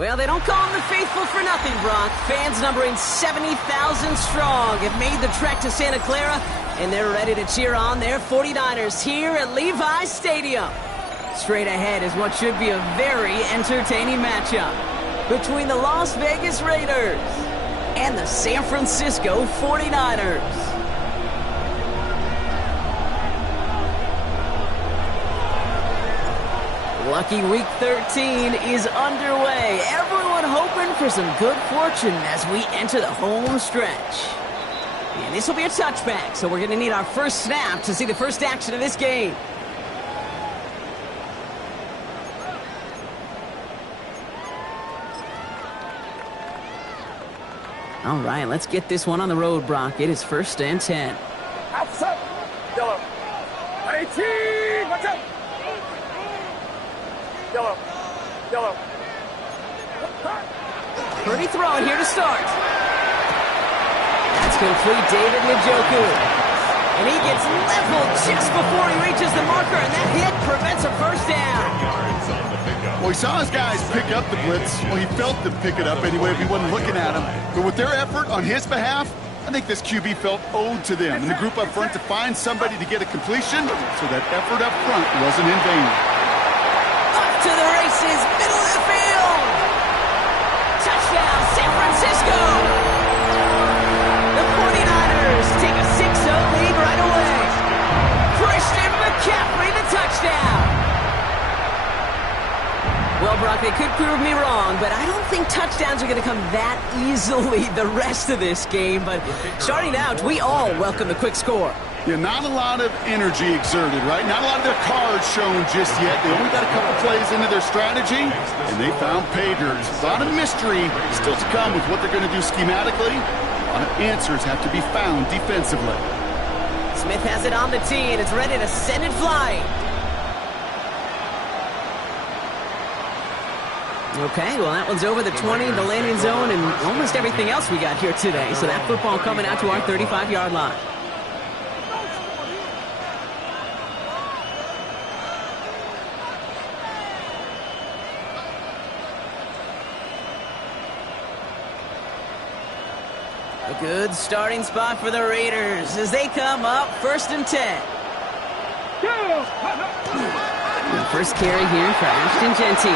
Well, they don't call them the faithful for nothing, Brock. Fans numbering 70,000 strong have made the trek to Santa Clara, and they're ready to cheer on their 49ers here at Levi's Stadium. Straight ahead is what should be a very entertaining matchup between the Las Vegas Raiders and the San Francisco 49ers. Lucky Week 13 is underway. Everyone hoping for some good fortune as we enter the home stretch. And this will be a touchback, so we're going to need our first snap to see the first action of this game. All right, let's get this one on the road, Brock. It is 1st and 10. Outside. Yellow. 18. Watch out. Yellow. Yellow. Pretty throw here to start. That's complete, David Njoku. And he gets leveled just before he reaches the marker, and that hit prevents a first down. Well, he saw his guys pick up the blitz. Well, he felt them pick it up anyway if he wasn't looking at him. But with their effort on his behalf, I think this QB felt owed to them and the group up front to find somebody to get a completion, so that effort up front wasn't in vain. To the races, middle of the field. Touchdown, San Francisco. The 49ers take a 6-0 lead right away. Christian McCaffrey, the touchdown. Well, Brock, they could prove me wrong, but I don't think touchdowns are going to come that easily the rest of this game. But starting out, we all welcome the quick score. Yeah, not a lot of energy exerted, right? Not a lot of their cards shown just yet. They only got a couple plays into their strategy, and they found pay dirt. A lot of mystery still to come with what they're going to do schematically. A lot of answers have to be found defensively. Smith has it on the tee, and it's ready to send it flying. Okay, well, that one's over the 20, the landing zone, and almost everything else we got here today. So that football coming out to our 35-yard line. A good starting spot for the Raiders as they come up 1st and 10. The first carry here for Ashton Genty.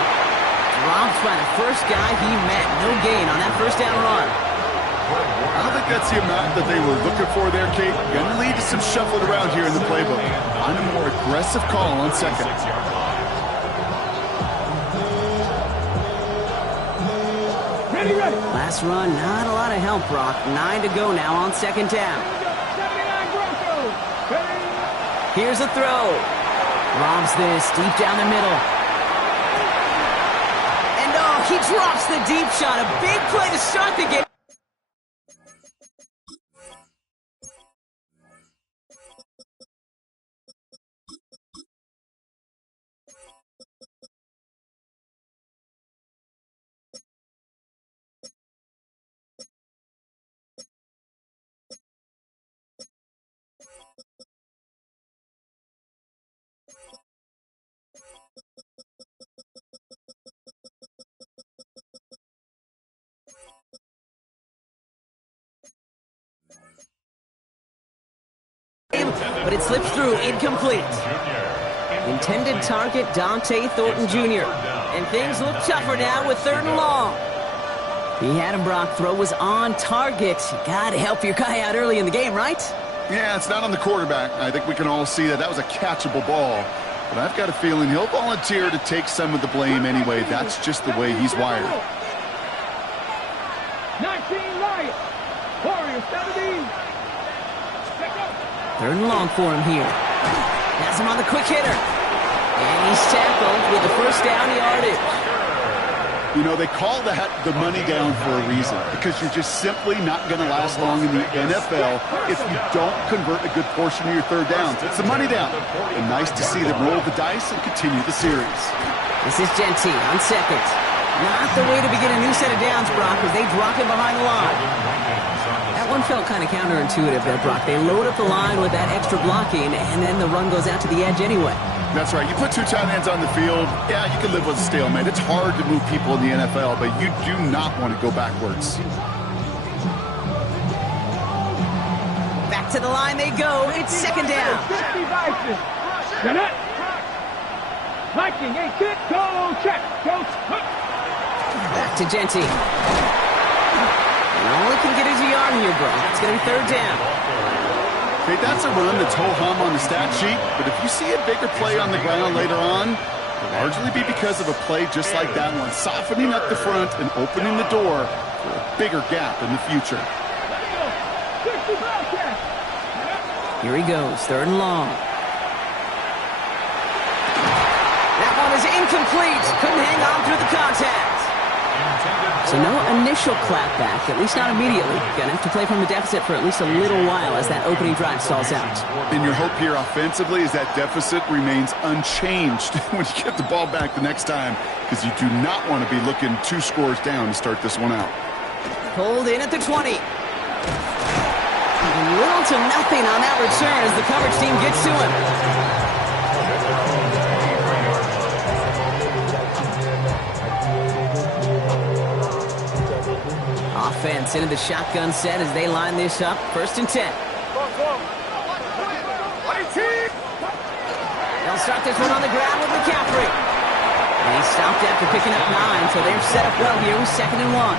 Dropped by the first guy he met. No gain on that first down run. I don't think that's the amount that they were looking for there, Kate. Going to lead to some shuffling around here in the playbook. On a more aggressive call on second. Last run, not a lot of help, Brock. 9 to go now on 2nd down. Here's a throw. Robs this deep down the middle. And oh, he drops the deep shot. A big play to start the game. But it slips through, incomplete. Intended target, Dante Thornton Jr. And things look tougher now with 3rd and long. He had him, Brock. Throw was on target. Gotta help your guy out early in the game, right? Yeah, it's not on the quarterback. I think we can all see that was a catchable ball. But I've got a feeling he'll volunteer to take some of the blame anyway. That's just the way he's wired. 19 Lions. Warriors 17. 3rd and long for him here. Has him on the quick hitter. And he's tackled with the first down yardage. You know, they call that the money down for a reason, because you're just simply not going to last long in the NFL if you don't convert a good portion of your 3rd downs. It's the money down. And nice to see them roll the dice and continue the series. This is Genty on 2nd. Not the way to begin a new set of downs, Brock, as they drop him behind the line. That one felt kind of counterintuitive there, Brock. They load up the line with that extra blocking, and then the run goes out to the edge anyway. That's right. You put two tight ends on the field, yeah, you can live with a stalemate. It's hard to move people in the NFL, but you do not want to go backwards. Back to the line they go. It's second down. Liking a kick, go check, go. Back to Genty. And all he can get is a yard here, bro. It's going to be third down. Okay, that's a run that's ho-hum on the stat sheet, but if you see a bigger play on the ground later on, it'll largely be because of a play just like that one, softening up the front and opening the door for a bigger gap in the future. Here he goes, third and long. That one is incomplete. Couldn't hang on through the contact. So no initial clapback, at least not immediately. Gonna have to play from a deficit for at least a little while as that opening drive stalls out. And your hope here offensively is that deficit remains unchanged when you get the ball back the next time, because you do not want to be looking 2 scores down to start this one out. Pulled in at the 20. Little to nothing on that return as the coverage team gets to him. Offense into the shotgun set as they line this up. First and 10. They'll start this one on the ground with McCaffrey. And he stopped after picking up 9, so they're set up well here with second and 1.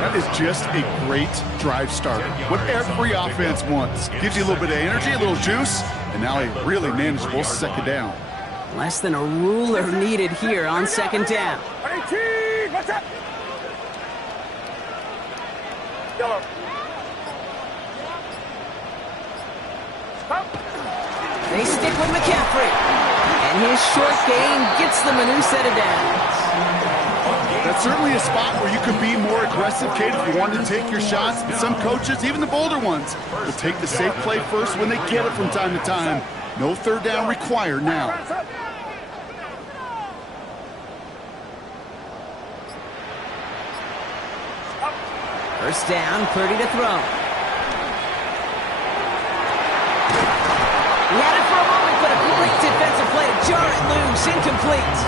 That is just a great drive starter. What every offense wants. Gives you a little bit of energy, a little juice, and now a really manageable second down. Less than a ruler needed here on second down. They stick with McCaffrey. And his short gain gets them a new set of downs. That's certainly a spot where you can be more aggressive, Kate, if you want to take your shots. But some coaches, even the bolder ones, will take the safe play first when they get it from time to time. No third down required now. First down, Purdy to throw. He had it for a moment, but a great defensive play to jar it loose, incomplete.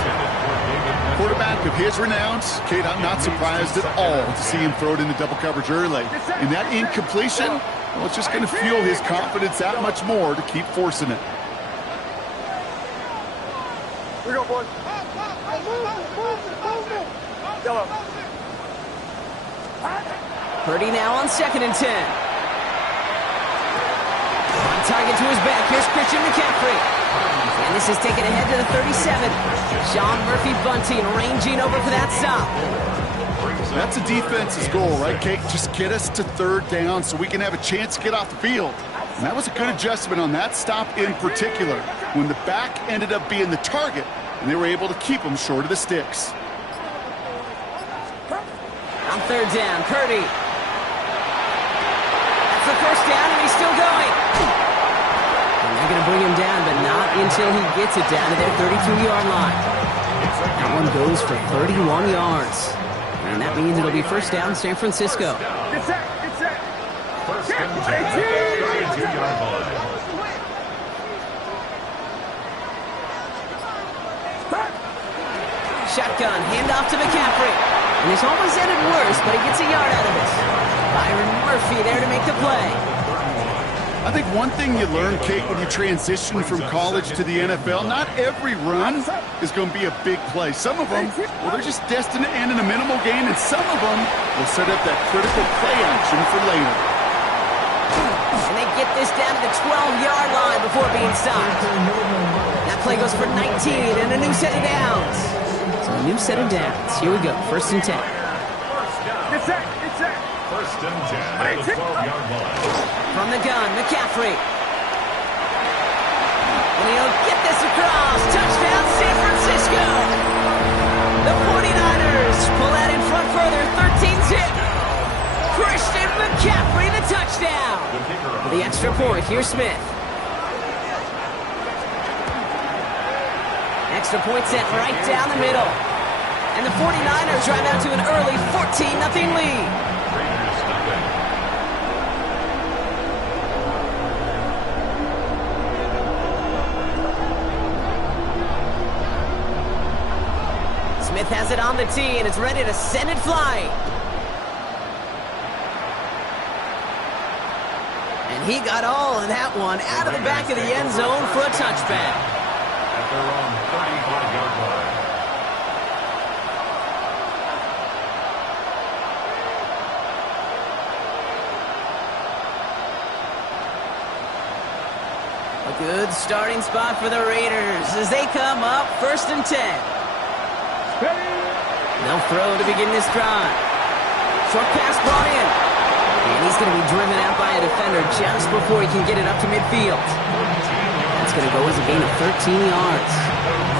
Quarterback of his renowns, Kate, I'm not surprised at all to see him throw it into double coverage early. And that incompletion, well, it's just going to fuel his confidence that much more to keep forcing it. Here we go, boys. Yellow. Purdy now on second and 10. On target to his back. Here's Christian McCaffrey. And this is taken ahead to the 37. Sean Murphy-Bunting ranging over for that stop. That's a defense's goal, right, Kate? Just get us to third down so we can have a chance to get off the field. And that was a good adjustment on that stop in particular, when the back ended up being the target, and they were able to keep him short of the sticks. On third down, Purdy. That's the first down, and he's still going. And they're going to bring him down, but not until he gets it down to their 32-yard line. That one goes for 31 yards. And that means it'll be first down, San Francisco. Get set, get set. First and 10, 32-yard line. Shotgun, handoff to McCaffrey. And this almost ended worse, but he gets a yard out of it. Byron Murphy there to make the play. I think one thing you learn, Kate, when you transition from college to the NFL, not every run is going to be a big play. Some of them, well, they're just destined to end in a minimal gain, and some of them will set up that critical play action for later. And they get this down to the 12-yard line before being stopped. That play goes for 19 and a new set of downs. So a new set of downs. Here we go, first and 10. Get set, get set. First and 10 at the 12-yard line. From the gun, McCaffrey. And he'll get this across. Touchdown, San Francisco. The 49ers pull that in front further, 13-zip. Christian McCaffrey, the touchdown. For the extra point, here's Smith. Extra point set right down the middle. And the 49ers drive out to an early 14-0 lead. has it on the tee, and it's ready to send it flying. And he got all of that one out of the back of the end zone for a touchback. At their own 35-yard line. A good starting spot for the Raiders as they come up 1st and 10. They'll throw to begin this drive. Short pass brought in. And he's going to be driven out by a defender just before he can get it up to midfield. That's going to go as a gain of 13 yards.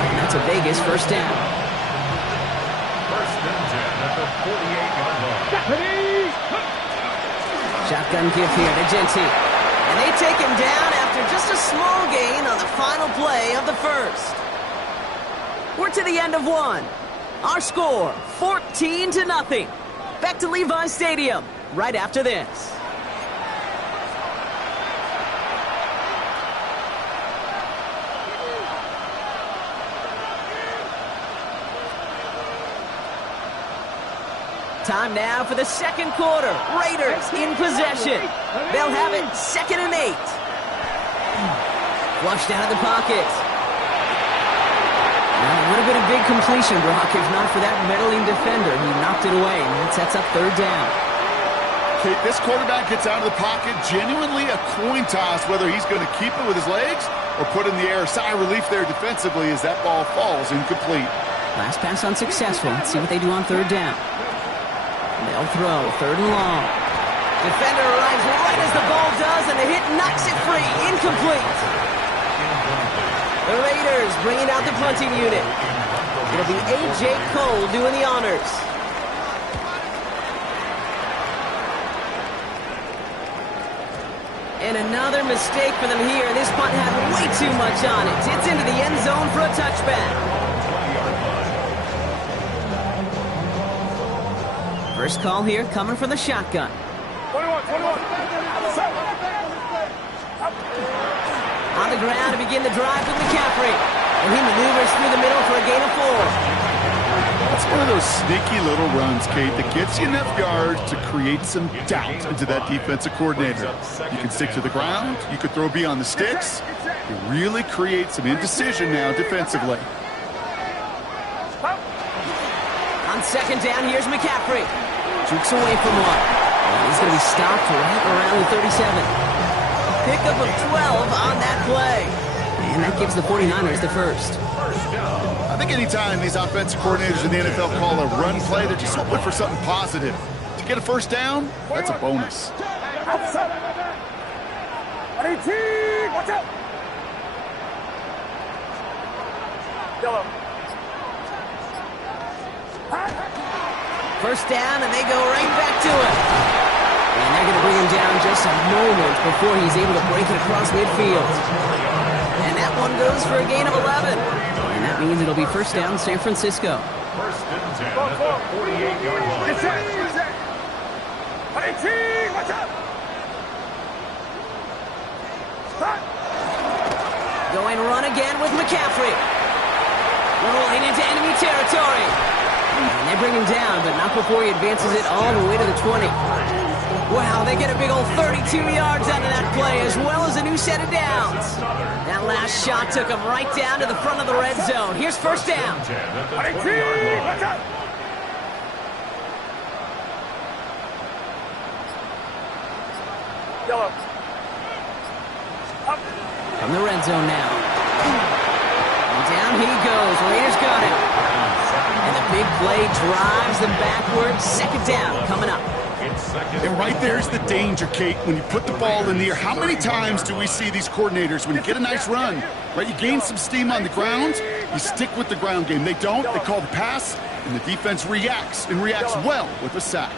And that's a Vegas first down. 1st and 10 at the 48-yard line. Shotgun give here to Genty. And they take him down after just a small gain on the final play of the first. We're to the end of one. Our score, 14-0. Back to Levi Stadium right after this. Time now for the second quarter. Raiders in possession. They'll have it 2nd and 8. Flushed out of the pocket. Well, it would have been a big completion, Brock, if not for that meddling defender. He knocked it away, and that sets up 3rd down. Okay, this quarterback gets out of the pocket, genuinely a coin toss whether he's going to keep it with his legs or put in the air. Sigh of relief there defensively as that ball falls incomplete. Last pass unsuccessful. Let's see what they do on 3rd down. They'll throw 3rd and long. Defender arrives right as the ball does, and the hit knocks it free. Incomplete. The Raiders bringing out the punting unit. It'll be A.J. Cole doing the honors. And another mistake for them here. This punt had way too much on it. It's into the end zone for a touchback. First call here coming from the shotgun. 21. On the ground to begin the drive with McCaffrey. And he maneuvers through the middle for a gain of 4. That's one of those sneaky little runs, Kate, that gets you enough yards to create some doubt into that defensive coordinator. You can stick to the ground. You could throw beyond the sticks. You really create some indecision now defensively. On 2nd down, here's McCaffrey. Jukes away from one. And he's going to be stopped right around the 37. Pickup of 12 on that play. And that gives the 49ers the first. I think anytime these offensive coordinators in the NFL call a run play, they're just hoping for something positive. To get a first down, that's a bonus. Watch out! Yellow. First down, and they go right back to it. And they're going to bring him down just a moment before he's able to break it across midfield. And that one goes for a gain of 11. And that means it'll be first down San Francisco. 1st and 10 at the 48-yard line. Watch out! Going run again with McCaffrey. Rolling into enemy territory. And they bring him down, but not before he advances it all the way to the 20. Wow, they get a big old 32 yards out of that play, as well as a new set of downs. That last shot took him right down to the front of the red zone. Here's first down. Yellow. From the red zone now. And down he goes. Raiders got him. And the big play drives them backwards. 2nd down coming up. And right there's the danger, Kate, when you put the ball in the air. How many times do we see these coordinators, when you get a nice run, right, you gain some steam on the ground, you stick with the ground game. They don't, they call the pass, and the defense reacts, and reacts well with a sack.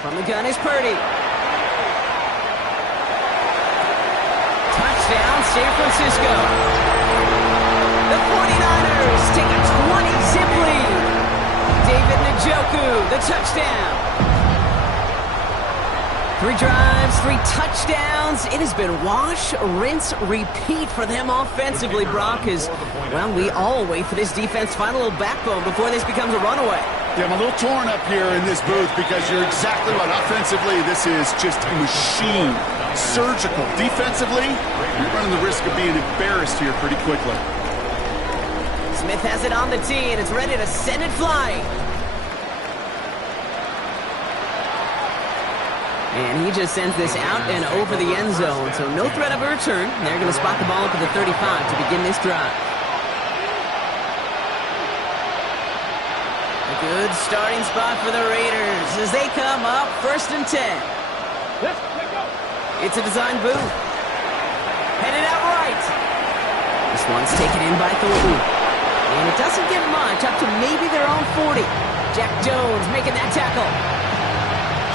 From the gun is Purdy. Touchdown, San Francisco. The 49ers take a 20-zip lead. David Njoku, the touchdown. 3 drives, 3 touchdowns. It has been wash, rinse, repeat for them offensively, Brock, as, well, we all wait for this defense to find a little backbone before this becomes a runaway. Yeah, I'm a little torn up here in this booth because you're exactly right. Offensively, this is just a machine. Surgical. Defensively, you're running the risk of being embarrassed here pretty quickly. Smith has it on the tee, and it's ready to send it flying. And he just sends this out and over the end zone, so no threat of a return. They're going to spot the ball up at the 35 to begin this drive. A good starting spot for the Raiders as they come up 1st and 10. It's a design booth. Headed out right. This one's taken in by Thornton. And it doesn't get much, up to maybe their own 40. Jack Jones making that tackle.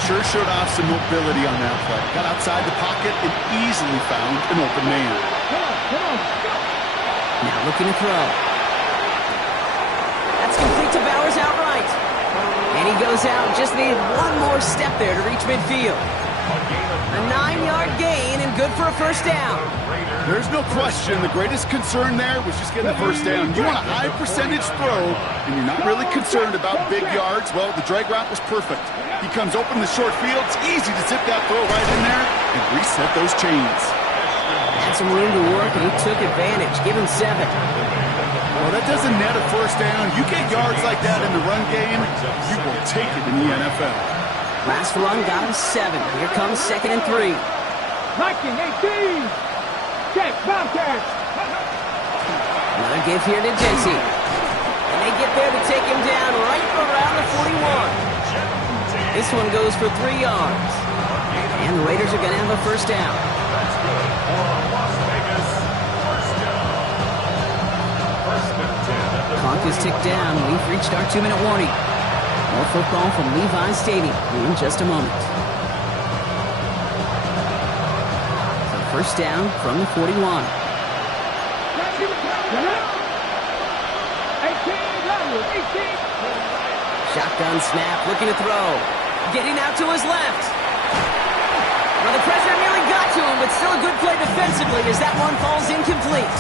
Sure showed off some mobility on that play. Got outside the pocket and easily found an open man. Now looking to throw. That's complete to Bowers outright. And he goes out, just needed one more step there to reach midfield. A 9-yard gain and good for a 1st down. There's no question the greatest concern there was just getting the 1st down. You want a high percentage throw, and you're not really concerned about big yards. Well, the drag route was perfect. He comes open in the short field. It's easy to zip that throw right in there and reset those chains. Had some room to work, and he took advantage. Give him 7. Well, that doesn't net a 1st down. You get yards like that in the run game, you will take it in the NFL. Last run got him 7. Here comes 2nd and 3. Viking 18. Check, Bobcat. Another give here to Jency. And they get there to take him down right around the 41. This one goes for 3 yards. And the Raiders are going to have a 1st down. Clock is ticked down. We've reached our 2-minute warning. More football from Levi Stadium in just a moment. So 1st down from the 41. Shotgun snap, looking to throw. Getting out to his left. Well, the pressure nearly got to him, but still a good play defensively as that one falls incomplete.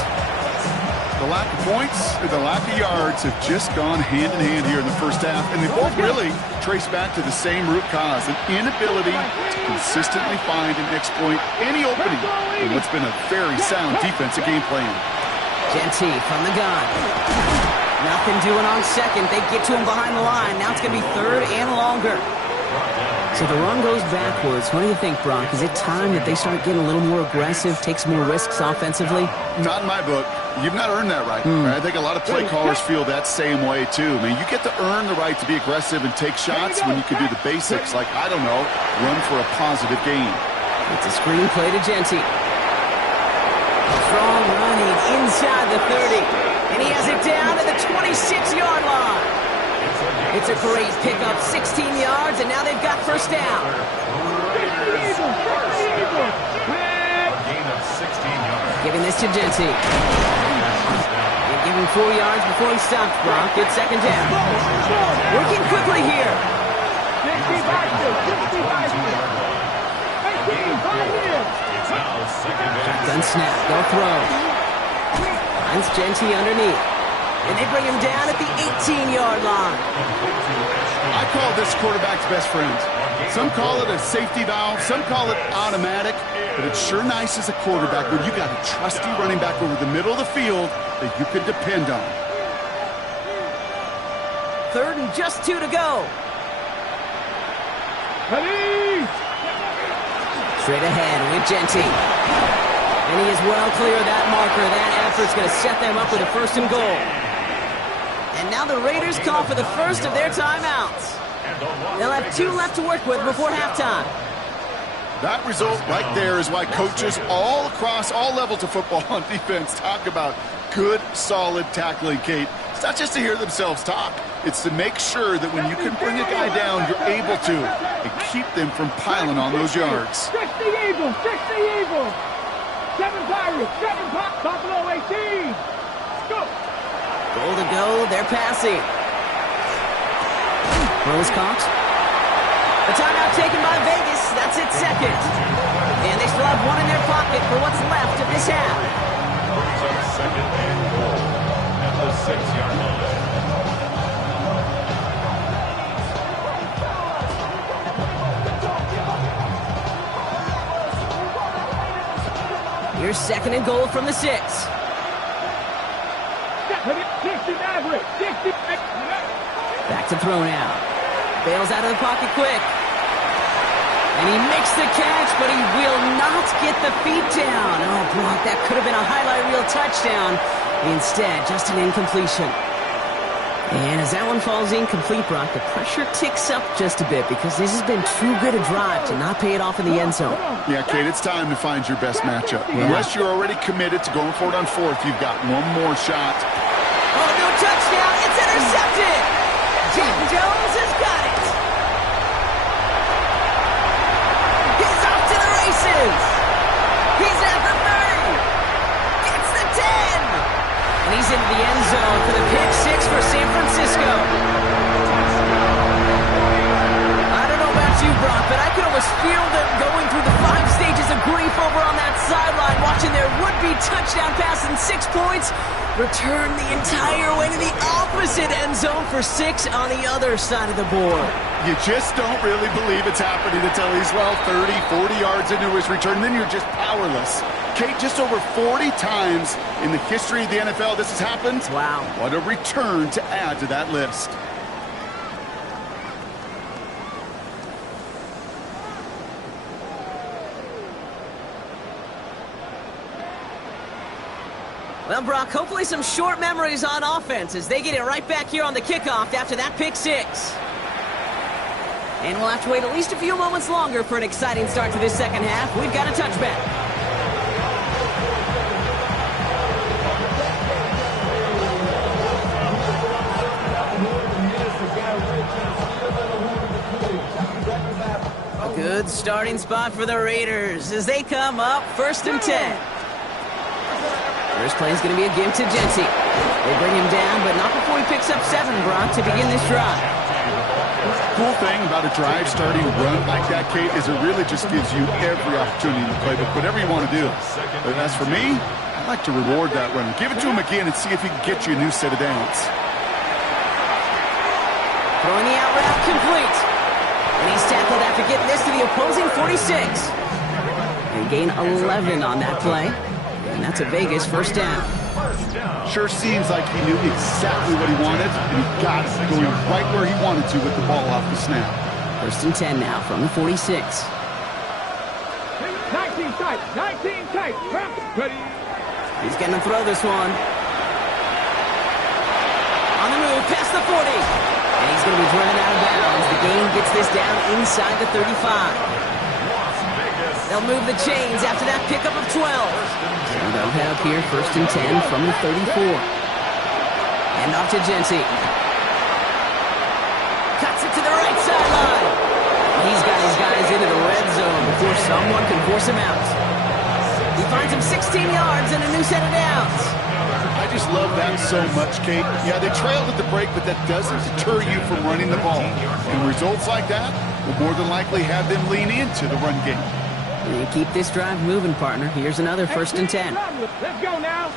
The lack of points or the lack of yards have just gone hand in hand here in the 1st half, and they both really trace back to the same root cause, an inability to consistently find and exploit any opening in what's been a very sound defensive game plan. Jency from the gun. Nothing doing on 2nd. They get to him behind the line. Now it's going to be 3rd and longer. So the run goes backwards. What do you think, Brock? Is it time that they start getting a little more aggressive, take some more risks offensively? Not in my book. You've not earned that right. I think a lot of play callers feel that same way, too. I mean, you get to earn the right to be aggressive and take shots when you can do the basics, like, I don't know, run for a positive gain. It's a screen play to Jency. Strong running inside the 30. And he has it down to the 26-yard line. It's a great pickup, 16 yards, and now they've got 1st down. Giving this to Jency. And giving 4 yards before he stops, Brock. It's 2nd down. Working quickly here. Shotgun snap, they'll throw. Finds Jency underneath. And they bring him down at the 18-yard line. I call this quarterback's best friend. Some call it a safety valve, some call it automatic, but it's sure nice as a quarterback when you got a trusty running back over the middle of the field that you can depend on. 3rd and just 2 to go. Straight ahead with Jency. And he is well clear of that marker. That effort's going to set them up with a 1st and goal. And now the Raiders call for the 1st of their timeouts. They'll have 2 left to work with before halftime. That result right there is why coaches all across all levels of football on defense talk about good, solid tackling, Kate. It's not just to hear themselves talk. It's to make sure that when you can bring a guy down, you're able to, and keep them from piling on those yards. Stretch the Eagles! Stretch the Eagles! 7 Pirates! 7 Buffalo 18! Go! Goal to go. They're passing. Throw is caught. A timeout taken by Vegas. That's its 2nd. pocket. And they still have one in their pocket for what's left of this half. Brings up second and goal at the 6-yard line. Here's second and goal from the 6. Back to throw now. Bails out of the pocket quick. And he makes the catch, but he will not get the feet down. Oh, Brock, that could have been a highlight reel touchdown. Instead, just an incompletion. And as that one falls incomplete, Brock, the pressure ticks up just a bit because this has been too good a drive to not pay it off in the end zone. Yeah, Kate, it's time to find your best matchup. Yeah. Unless you're already committed to going for it on fourth, you've got one more shot. Oh, no touchdown. It's intercepted. Jack Jones has got it. He's off to the races. He's at the 30. Gets the 10. And he's into the end zone for the pick 6 for San Francisco. I don't know about you, Brock, but I could almost feel them going through the 5 stages of grief over on that sideline, watching their would-be touchdown pass in 6 points return the entire way to the opposite end zone for 6 on the other side of the board. You just don't really believe it's happening until he's, 30, 40 yards into his return. Then you're just powerless. Kate, just over 40 times in the history of the NFL this has happened. Wow. What a return to add to that list. Well, Brock, hopefully some short memories on offense as they get it right back here on the kickoff after that pick 6. And we'll have to wait at least a few moments longer for an exciting start to this second half. We've got a touchback. A good starting spot for the Raiders as they come up 1st and 10. First play is going to be a give to Jency. They bring him down, but not before he picks up 7, Brock, to begin this drive. Cool thing about a drive starting run like that, Kate, is it really just gives you every opportunity to play whatever you want to do. But as for me, I like to reward that run. Give it to him again and see if he can get you a new set of downs. Throwing the out route complete. And he's tackled after getting this to the opposing 46. And gain 11 on that play. And that's a Vegas first down. Sure seems like he knew exactly what he wanted, and he got it going right where he wanted to with the ball off the snap. 1st and 10 now from the 46. 19 tight, 19 tight. Ready. He's going to throw this one. On the move, past the 40. And he's going to be driven out of bounds. The gain gets this down inside the 35. They'll move the chains after that pickup of 12. And they'll head up here 1st and 10 from the 34. And off to Jency. Cuts it to the right sideline. He's got his guys into the red zone before someone can force him out. He finds him 16 yards and a new set of downs. I just love that so much, Kate. Yeah, they trailed at the break, but that doesn't deter you from running the ball. And results like that will more than likely have them lean into the run game. And keep this drive moving, partner. Here's another 1st and 10. Let's go now.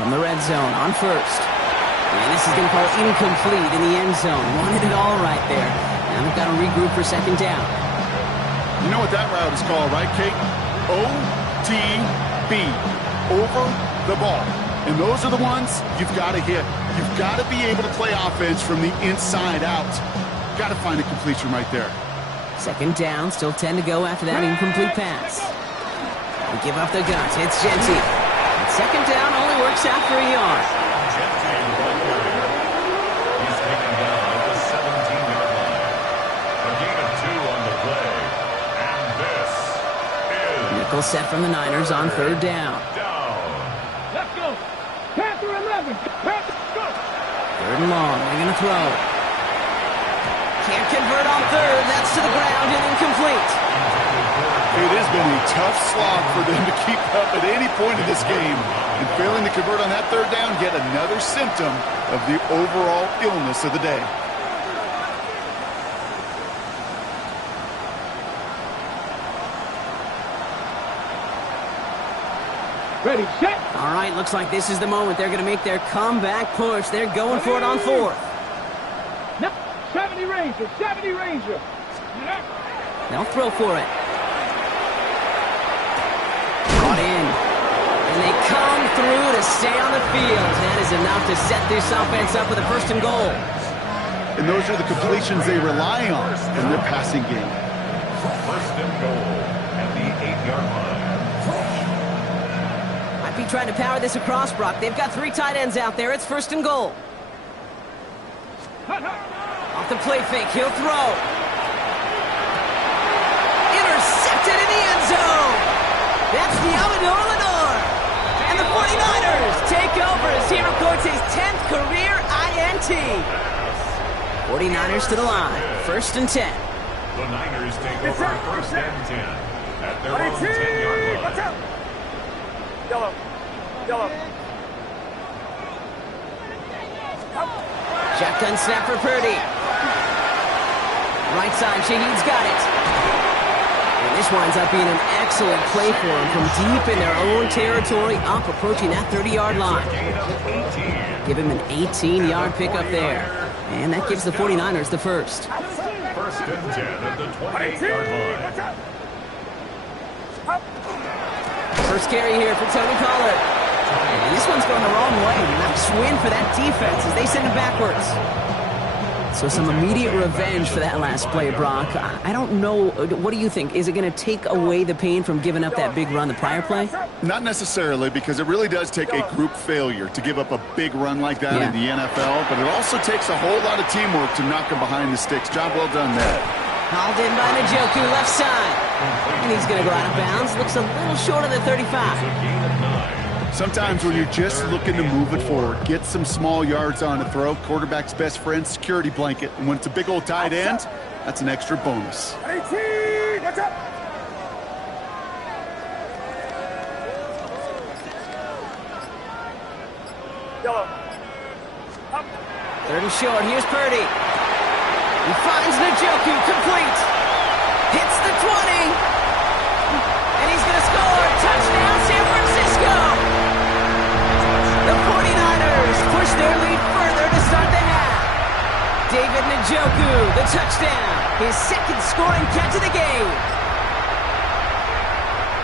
From the red zone on 1st. And this is going to fall incomplete in the end zone. Wanted it all right there. Now they've got to regroup for 2nd down. You know what that route is called, right, Kate? OTB. Over the ball. And those are the ones you've got to hit. You've got to be able to play offense from the inside out. Got to find a completion right there. 2nd down, still 10 to go after that incomplete pass. They give up the guts. It's Jency. And 2nd down only works out for a yard. He's taken down at the 17-yard line. A gain of 2 on the play. And this is... Nickel set from the Niners on 3rd down. Let's go. Panther 11. Panther, go. 3rd and long. They're going to throw. Can't convert on 3rd. That's to the ground and incomplete. It has been a tough slog for them to keep up at any point in this game. And failing to convert on that 3rd down, yet another symptom of the overall illness of the day. Ready, set. All right, looks like this is the moment. They're going to make their comeback push. They're going for it on fourth. No, 70 Ranger, 70 Ranger. They'll throw for it. Brought in. And they come through to stay on the field. That is enough to set this offense up with a first and goal. And those are the completions they rely on in their passing game. First and goal at the 8-yard line. Might be trying to power this across, Brock. They've got 3 tight ends out there. It's first and goal. Off the play fake, he'll throw. Intercepted in the end zone. That's the Amador Lenore. And the 49ers take over as he records his 10th career INT. 49ers to the line. First and 10. The Niners take over first and 10 at their own 10-yard line. Yellow. Yellow. Shotgun snap for Purdy. Right side, Shaheed's got it. And this winds up being an excellent play for him from deep in their own territory, up approaching that 30-yard line. Give him an 18-yard pickup there. And that gives the 49ers the first. First and 10 at the 28-yard line. First carry here for Tony Pollard. And this one's going the wrong way. Nice win for that defense as they send him backwards. So some immediate revenge for that last play, Brock. I don't know. What do you think? Is it going to take away the pain from giving up that big run the prior play? Not necessarily, because it really does take a group failure to give up a big run like that in the NFL, but it also takes a whole lot of teamwork to knock him behind the sticks. Job well done there. Hauled in by Njoku, left side. And he's going to go out of bounds. Looks a little short of the 35. Sometimes when you're just looking to move it forward, get some small yards on a throw, quarterback's best friend, security blanket. And when it's a big old tight end, that's an extra bonus. 18, what's up? Yellow. Third and short, here's Purdy. He finds Njoku, complete. Hits the 20. And he's going to score. Touchdown, San Francisco. The 49ers push their lead further to start the half. David Njoku, the touchdown. His second scoring catch of the game.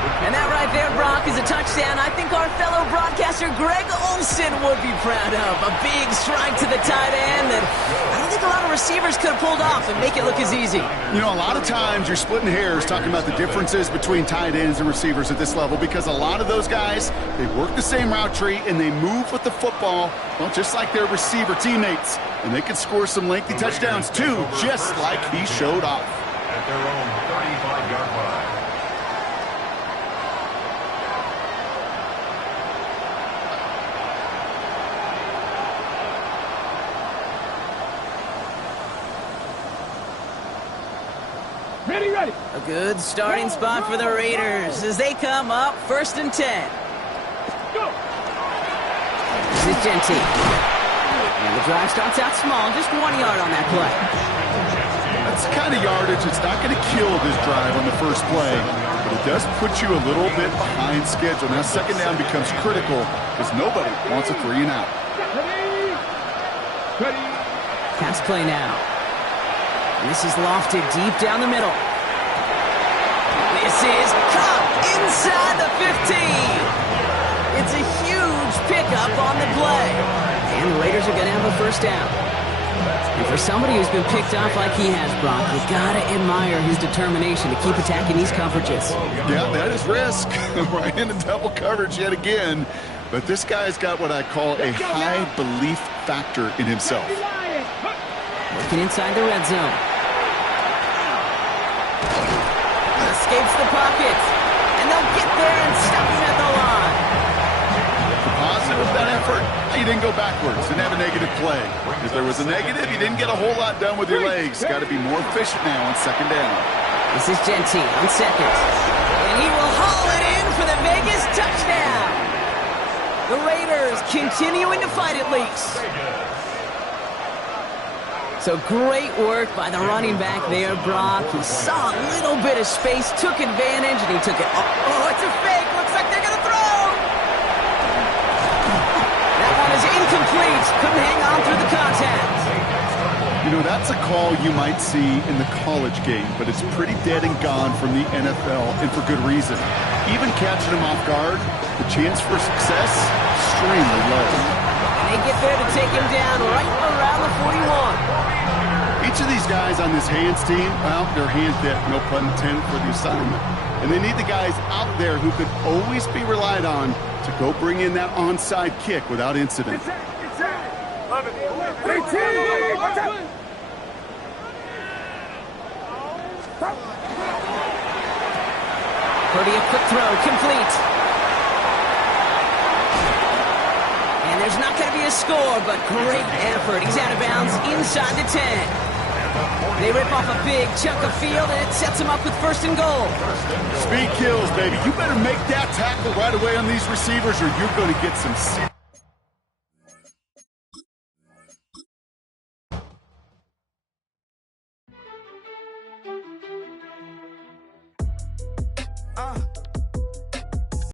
And that right there, Brock, is a touchdown I think our fellow broadcaster Greg Olsen would be proud of. A big strike to the tight end that I don't think a lot of receivers could have pulled off and make it look as easy. You know, a lot of times you're splitting hairs talking about the differences between tight ends and receivers at this level because a lot of those guys, they work the same route tree and they move with the football, well, just like their receiver teammates. And they can score some lengthy touchdowns too, just like he showed off. At their own 35-yard line. Ready, ready. A good starting spot for the Raiders as they come up first and 10. Go. This is Genty. And the drive starts out small, just 1 yard on that play. That's the kind of yardage that's not going to kill this drive on the first play, but it does put you a little bit behind schedule. Now second down becomes critical because nobody wants a 3 and out. Ready. Ready. Pass play now. And this is lofted deep down the middle. This is caught inside the 15. It's a huge pickup on the play. And the Raiders are going to have a first down. And for somebody who's been picked off like he has, Brock, you got to admire his determination to keep attacking these coverages. Yeah, that is risk. Right into double coverage yet again. But this guy's got what I call a high belief factor in himself. Working inside the red zone. Escapes the pocket. And they'll get there and stop him at the line. The positive of that effort, he didn't go backwards, didn't have a negative play. If there was a negative, you didn't get a whole lot done with your legs. Got to be more efficient now on second down. This is Genty on second. And he will haul it in for the Vegas touchdown. The Raiders continuing to fight at least. So great work by the running back there, Brock. He saw a little bit of space, took advantage, and he took it. Oh, it's a fake. Looks like they're going to throw. incomplete. Couldn't hang on through the contact. You know, that's a call you might see in the college game, but it's pretty dead and gone from the NFL, and for good reason. Even catching him off guard, the chance for success, extremely low. And they get there to take him down right around the 41. Each of these guys on this hands team, well, they're hand-dipped, no pun intended, for the assignment. And they need the guys out there who could always be relied on to go bring in that onside kick without incident. Purdy, a quick throw, complete. And there's not going to be a score, but great effort. He's out of bounds inside the 10. They rip off a big chunk of field, and it sets them up with first and goal. Speed kills, baby. You better make that tackle right away on these receivers, or you're going to get some